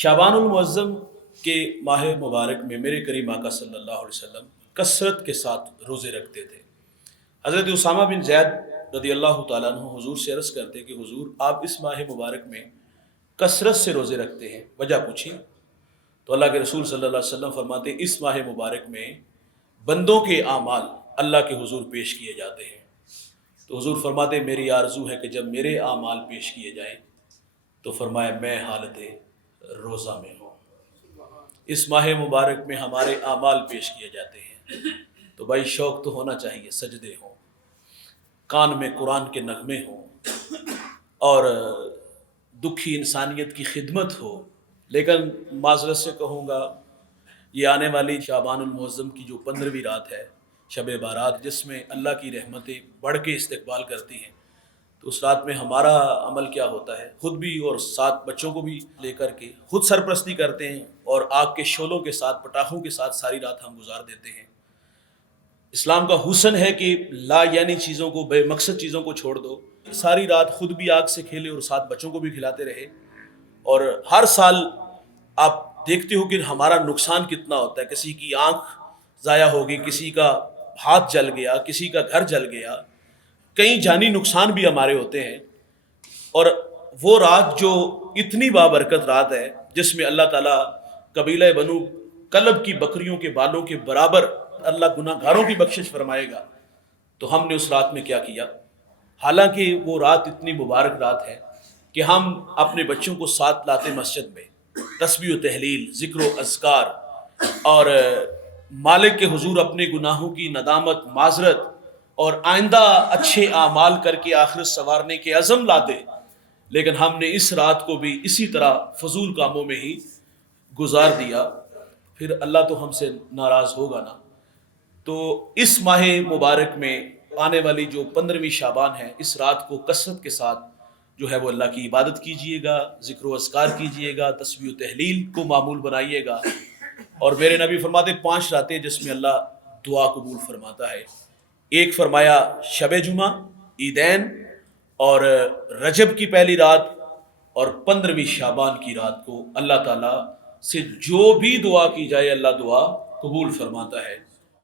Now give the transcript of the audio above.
شعبان المعظم کے ماہ مبارک میں میرے کریم آقا صلی اللہ علیہ وسلم کثرت کے ساتھ روزے رکھتے تھے۔ حضرت اسامہ بن زید رضی اللہ تعالیٰ عنہ حضور سے عرض کرتے کہ حضور آپ اس ماہ مبارک میں کثرت سے روزے رکھتے ہیں، وجہ پوچھی تو اللہ کے رسول صلی اللہ علیہ وسلم فرماتے اس ماہ مبارک میں بندوں کے اعمال اللہ کے حضور پیش کیے جاتے ہیں۔ تو حضور فرماتے میری آرزو ہے کہ جب میرے اعمال پیش کیے جائیں تو فرمایا میں حالت روزہ میں ہوں۔ اس ماہ مبارک میں ہمارے اعمال پیش کیے جاتے ہیں تو بھائی شوق تو ہونا چاہیے، سجدے ہوں، کان میں قرآن کے نغمے ہوں اور دکھی انسانیت کی خدمت ہو۔ لیکن معذرت سے کہوں گا یہ آنے والی شعبان المعظم کی جو 15ویں رات ہے، شب بارات، جس میں اللہ کی رحمتیں بڑھ کے استقبال کرتی ہیں، تو اس رات میں ہمارا عمل کیا ہوتا ہے؟ خود بھی اور ساتھ بچوں کو بھی لے کر کے خود سرپرستی کرتے ہیں اور آگ کے شعلوں کے ساتھ، پٹاخوں کے ساتھ ساری رات ہم گزار دیتے ہیں۔ اسلام کا حسن ہے کہ لا یعنی چیزوں کو، بے مقصد چیزوں کو چھوڑ دو، ساری رات خود بھی آگ سے کھیلے اور ساتھ بچوں کو بھی کھلاتے رہے۔ اور ہر سال آپ دیکھتے ہو کہ ہمارا نقصان کتنا ہوتا ہے، کسی کی آنکھ ضائع ہوگی، کسی کا ہاتھ جل گیا، کسی کا گھر جل گیا، کئی جانی نقصان بھی ہمارے ہوتے ہیں۔ اور وہ رات جو اتنی بابرکت رات ہے جس میں اللہ تعالیٰ قبیلہ بنو کلب کی بکریوں کے بالوں کے برابر اللہ گناہ گاروں کی بخشش فرمائے گا، تو ہم نے اس رات میں کیا کیا؟ حالانکہ وہ رات اتنی مبارک رات ہے کہ ہم اپنے بچوں کو ساتھ لاتے مسجد میں، تسبیح و تحلیل، ذکر و اذکار اور مالک کے حضور اپنے گناہوں کی ندامت، معذرت اور آئندہ اچھے اعمال کر کے آخرت سنوارنے کے عزم لاتے، لیکن ہم نے اس رات کو بھی اسی طرح فضول کاموں میں ہی گزار دیا، پھر اللہ تو ہم سے ناراض ہوگا نا۔ تو اس ماہ مبارک میں آنے والی جو 15ویں شعبان ہے، اس رات کو کثرت کے ساتھ جو ہے وہ اللہ کی عبادت کیجئے گا، ذکر و اذکار کیجئے گا، تسبیح و تحلیل کو معمول بنائیے گا۔ اور میرے نبی فرماتے 5 راتیں جس میں اللہ دعا قبول فرماتا ہے۔ ایک فرمایا شب جمعہ، عیدین اور رجب کی پہلی رات اور 15ویں شعبان کی رات کو اللہ تعالیٰ سے جو بھی دعا کی جائے اللہ دعا قبول فرماتا ہے۔